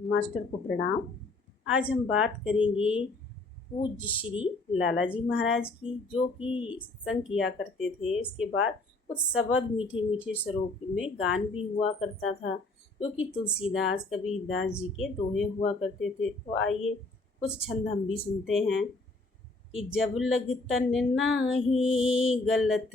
Master को प्रणाम। आज हम बात करेंगे पूज्य श्री लाला जी महाराज की, जो कि सत्संग किया करते थे। इसके बाद कुछ शब्द मीठे मीठे स्वरों में गान भी हुआ करता था, जो कि तुलसीदास कबीरदास जी के दोहे हुआ करते थे। तो आइए कुछ छंद हम भी सुनते हैं कि जब लग तन नाही गलत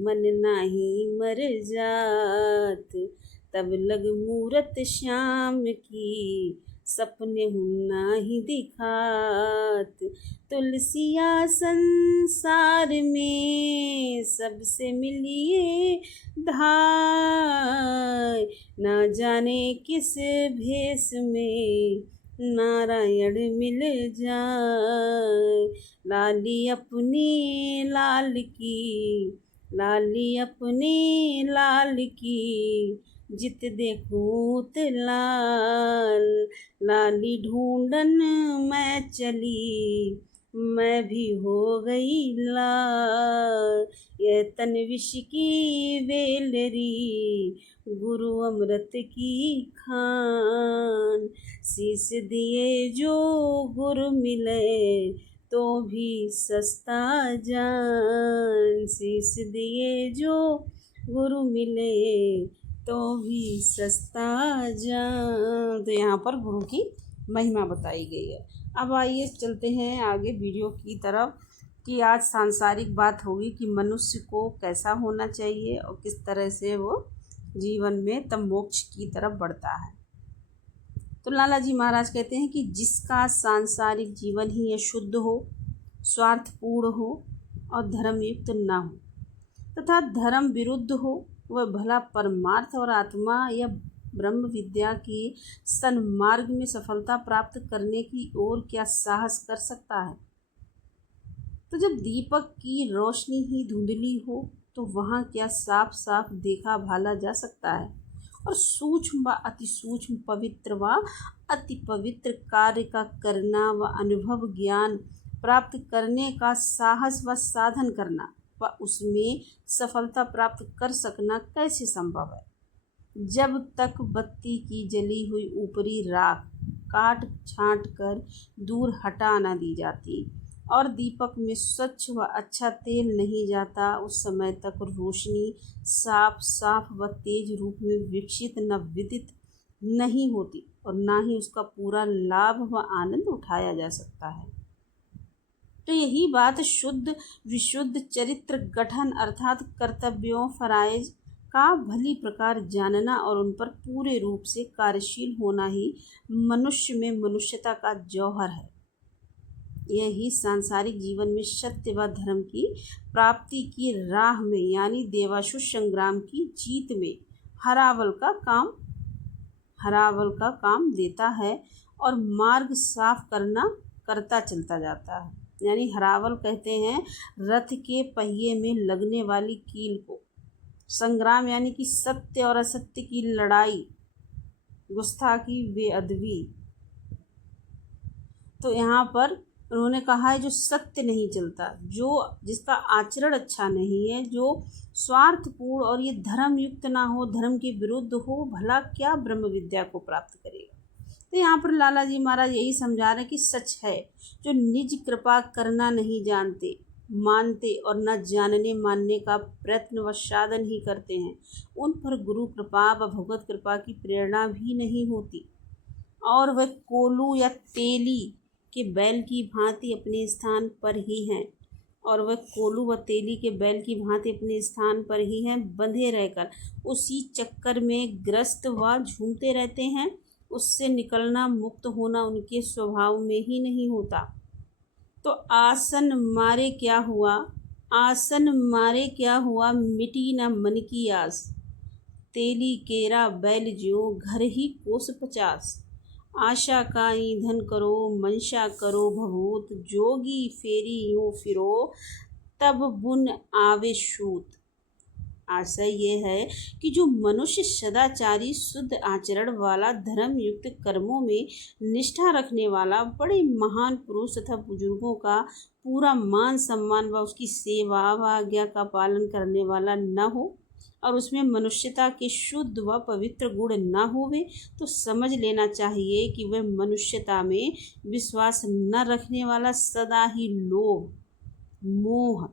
मन नाही मर जात, तब लग मूरत श्याम की सपने हूँ नाही दिखात। तुलसिया संसार में सबसे मिलिए धाय, ना जाने किस भेष में नारायण मिल जाए। लाली अपने लाल की, लाली अपने लाल की, जित देखूत लाल। लाली ढूंढन मैं चली, मैं भी हो गई लाल। यह तन विष की वेलरी, गुरु अमृत की खान। शीश दिए जो गुरु मिले, तो भी सस्ता जान। शीश दिए जो गुरु मिले, तो भी सस्ता जान। तो यहाँ पर गुरु की महिमा बताई गई है। अब आइए चलते हैं आगे वीडियो की तरफ कि आज सांसारिक बात होगी कि मनुष्य को कैसा होना चाहिए और किस तरह से वो जीवन में तब मोक्ष की तरफ बढ़ता है। तो लाला जी महाराज कहते हैं कि जिसका सांसारिक जीवन ही अशुद्ध हो, स्वार्थपूर्ण हो और धर्मयुक्त न हो तथा धर्म विरुद्ध हो, वह भला परमार्थ और आत्मा या ब्रह्म विद्या की सन्मार्ग में सफलता प्राप्त करने की ओर क्या साहस कर सकता है। तो जब दीपक की रोशनी ही धुंधली हो, तो वहाँ क्या साफ साफ देखा भाला जा सकता है। और सूक्ष्म व अति सूक्ष्म, पवित्र व अति पवित्र कार्य का करना व अनुभव ज्ञान प्राप्त करने का साहस व साधन करना व उसमें सफलता प्राप्त कर सकना कैसे संभव है, जब तक बत्ती की जली हुई ऊपरी राख काट छांट कर दूर हटा न दी जाती और दीपक में स्वच्छ व अच्छा तेल नहीं जाता, उस समय तक रोशनी साफ साफ व तेज रूप में विकसित न विदित नहीं होती और ना ही उसका पूरा लाभ व आनंद उठाया जा सकता है। तो यही बात शुद्ध विशुद्ध चरित्र गठन अर्थात कर्तव्यों फराइज का भली प्रकार जानना और उन पर पूरे रूप से कार्यशील होना ही मनुष्य में मनुष्यता का जौहर है। यही सांसारिक जीवन में सत्य व धर्म की प्राप्ति की राह में यानी देवासुर संग्राम की जीत में हरावल का काम देता है और मार्ग साफ करता चलता जाता है। यानी हरावल कहते हैं रथ के पहिए में लगने वाली कील को। संग्राम यानी कि सत्य और असत्य की लड़ाई, गुस्ताखी बेअदबी। तो यहाँ पर उन्होंने कहा है जो सत्य नहीं चलता, जो जिसका आचरण अच्छा नहीं है, जो स्वार्थपूर्ण और ये धर्म युक्त ना हो, धर्म के विरुद्ध हो, भला क्या ब्रह्म विद्या को प्राप्त करेगा। तो यहाँ पर लाला जी महाराज यही समझा रहे हैं कि सच है जो निज कृपा करना नहीं जानते, मानते और न जानने मानने का प्रयत्न व साधन ही करते हैं, उन पर गुरु कृपा व भगवत कृपा की प्रेरणा भी नहीं होती और वह कोलू या तेली के बैल की भांति अपने स्थान पर ही हैं बंधे रहकर उसी चक्कर में ग्रस्त व झूमते रहते हैं। उससे निकलना मुक्त होना उनके स्वभाव में ही नहीं होता। तो आसन मारे क्या हुआ मिटी न मन की आस, तेली केरा बैल ज्यों घर ही कोस 50। आशा का ईंधन करो मंशा करो भभूत, जोगी फेरी यूँ फिरो तब बुन आवे सूत। आशय ये है कि जो मनुष्य सदाचारी शुद्ध आचरण वाला धर्म युक्त कर्मों में निष्ठा रखने वाला, बड़े महान पुरुष तथा बुजुर्गों का पूरा मान सम्मान व उसकी सेवा व आज्ञा का पालन करने वाला न हो और उसमें मनुष्यता के शुद्ध व पवित्र गुण न होवे तो समझ लेना चाहिए कि वह मनुष्यता में विश्वास न रखने वाला सदा ही लोभ, मोह,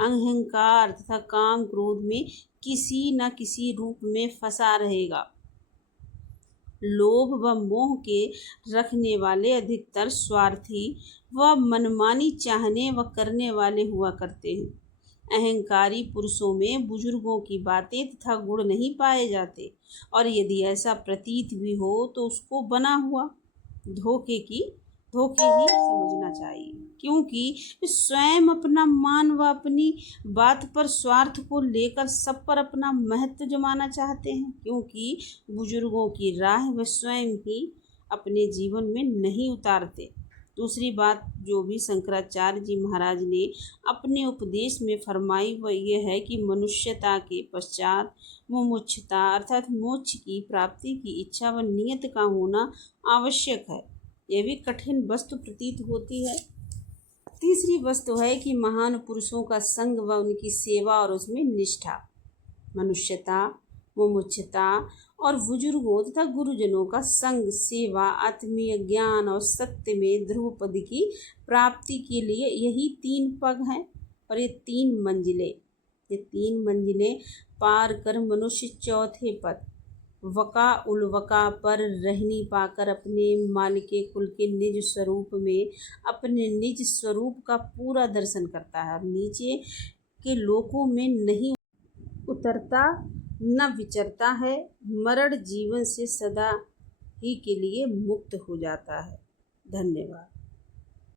अहंकार तथा काम क्रोध में किसी न किसी रूप में फंसा रहेगा। लोभ व मोह के रखने वाले अधिकतर स्वार्थी व मनमानी चाहने व करने वाले हुआ करते हैं। अहंकारी पुरुषों में बुजुर्गों की बातें तथा गुण नहीं पाए जाते, और यदि ऐसा प्रतीत भी हो तो उसको बना हुआ धोखे ही समझना चाहिए, क्योंकि स्वयं अपना मान व अपनी बात पर स्वार्थ को लेकर सब पर अपना महत्व जमाना चाहते हैं, क्योंकि बुजुर्गों की राह वे स्वयं ही अपने जीवन में नहीं उतारते। दूसरी बात जो भी शंकराचार्य जी महाराज ने अपने उपदेश में फरमाई वह यह है कि मनुष्यता के पश्चात मुमुक्षुता अर्थात मोक्ष की प्राप्ति की इच्छा व नियत का होना आवश्यक है। यह भी कठिन वस्तु प्रतीत होती है। तीसरी वस्तु है कि महान पुरुषों का संग व उनकी सेवा और उसमें निष्ठा। मनुष्यता, मुमुक्षुता और बुजुर्गों तथा गुरुजनों का संग, सेवा, आत्मीय ज्ञान और सत्य में ध्रुव पद की प्राप्ति के लिए यही 3 पग हैं। और ये 3 मंजिलें पार कर मनुष्य चौथे पद वका उलवका पर रहनी पाकर अपने मालिके कुल के निज स्वरूप में अपने निज स्वरूप का पूरा दर्शन करता है। नीचे के लोकों में नहीं उतरता न विचरता है, मरण जीवन से सदा ही के लिए मुक्त हो जाता है। धन्यवाद।